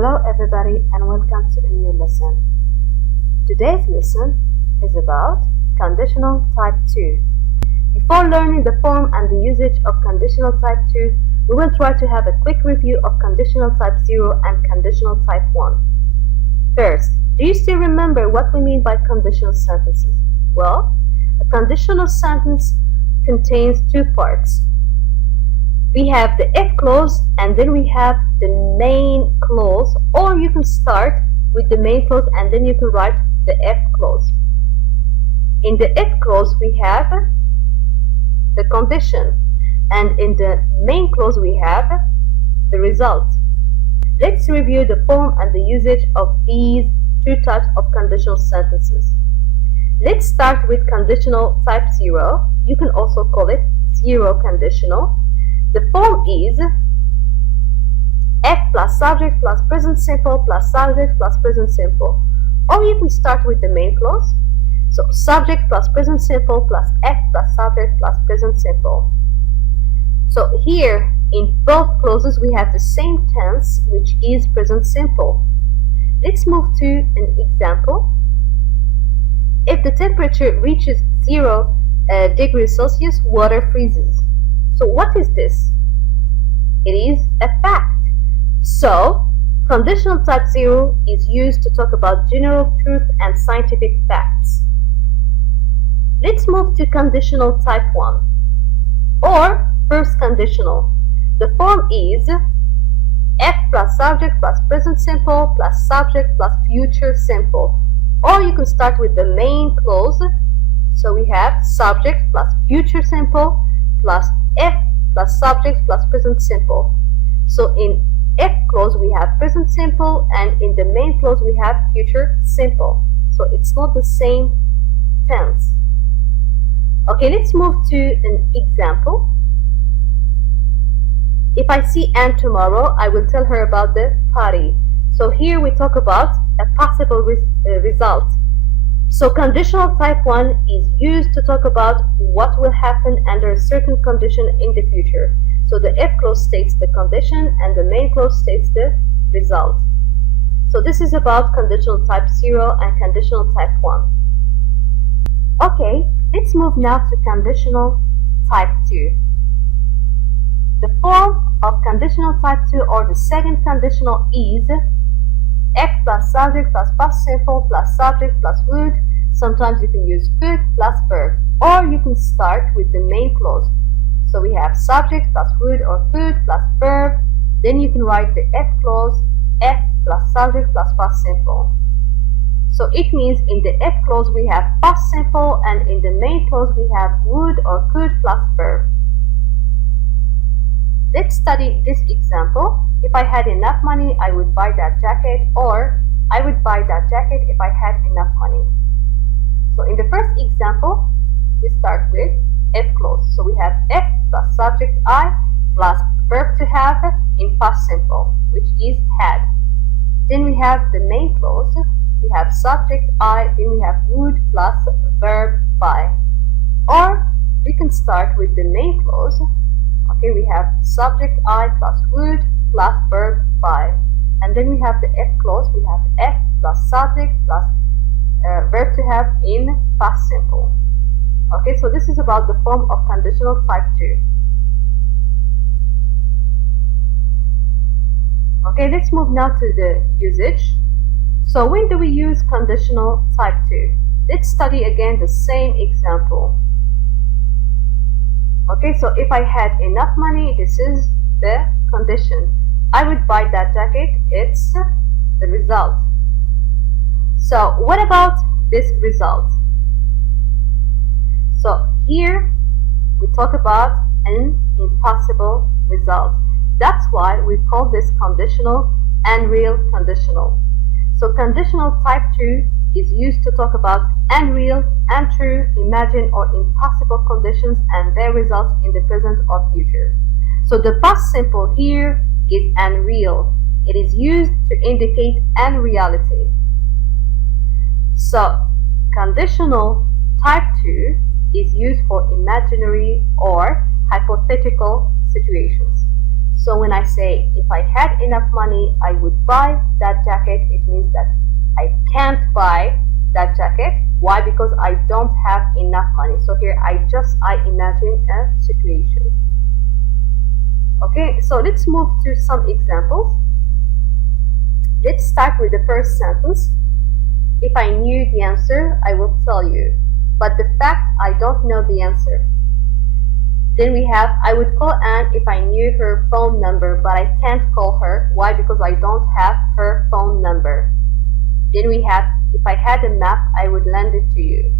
Hello everybody and welcome to a new lesson. Today's lesson is about Conditional Type 2. Before learning the form and the usage of Conditional Type 2, we will try to have a quick review of Conditional Type 0 and Conditional Type 1. First, do you still remember what we mean by conditional sentences? Well, a conditional sentence contains two parts. We have the if clause and then we have the main clause, or you can start with the main clause and then you can write the if clause. In the if clause we have the condition, and in the main clause we have the result. Let's review the form and the usage of these two types of conditional sentences. Let's start with conditional type 0. You can also call it zero conditional. The form is F plus subject plus present simple plus subject plus present simple. Or you can start with the main clause. So subject plus present simple plus F plus subject plus present simple. So here in both clauses we have the same tense, which is present simple. Let's move to an example. If the temperature reaches 0 degrees Celsius, water freezes. So what is this? It is a fact. So, conditional type 0 is used to talk about general truth and scientific facts. Let's move to conditional type 1, or first conditional. The form is F plus subject plus present simple plus subject plus future simple. Or you can start with the main clause. So we have subject plus future simple plus F plus subject plus present simple. So in F clause we have present simple, and in the main clause we have future simple. So it's not the same tense. Okay, let's move to an example. If I see Anne tomorrow, I will tell her about the party. So here we talk about a possible result. So conditional type 1 is used to talk about what will happen under a certain condition in the future. So the if clause states the condition and the main clause states the result. So this is about conditional type 0 and conditional type 1. Okay, let's move now to conditional type 2. The form of conditional type 2, or the second conditional, is F plus subject plus past simple plus subject plus would. Sometimes you can use could plus verb, or you can start with the main clause. So we have subject plus would or could plus verb. Then you can write the F clause, F plus subject plus past simple. So it means in the F clause we have past simple, and in the main clause we have would or could plus verb. Let's study this example. If I had enough money, I would buy that jacket, or I would buy that jacket if I had enough money. So in the first example, we start with F clause. So we have F plus subject I plus verb to have in past simple, which is had. Then we have the main clause. We have subject I, then we have would plus verb buy. Or we can start with the main clause. Okay, we have subject I plus would plus verb buy. And then we have the F clause. We have F plus subject plus verb to have in past simple. Okay, so this is about the form of conditional type 2. Okay, let's move now to the usage. So when do we use conditional type 2? Let's study again the same example. Okay, so if I had enough money, this is the condition. I would buy that jacket, it's the result. So what about this result? So here we talk about an impossible result. That's why we call this conditional and real conditional. So conditional type 2 is used to talk about unreal, untrue, imagined, or impossible conditions and their results in the present or future. So the past simple here is unreal. It is used to indicate unreality. So conditional type 2 is used for imaginary or hypothetical situations. So when I say if I had enough money, I would buy that jacket, it means that I can't buy that jacket. Why? Because I don't have enough money. So here I imagine a situation. Okay, so let's move to some examples. Let's start with the first sentence. If I knew the answer, I will tell you. But the fact I don't know the answer. Then we have, I would call Anne if I knew her phone number, but I can't call her. Why? Because I don't have her phone number. Then we have, if I had a map, I would lend it to you.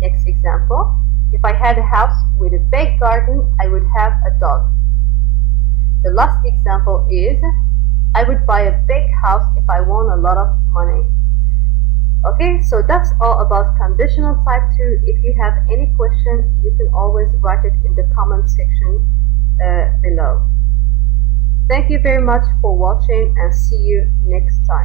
Next example, if I had a house with a big garden, I would have a dog. The last example is, I would buy a big house if I won a lot of money. Okay, so that's all about conditional type 2. If you have any question, you can always write it in the comment section below. Thank you very much for watching and see you next time.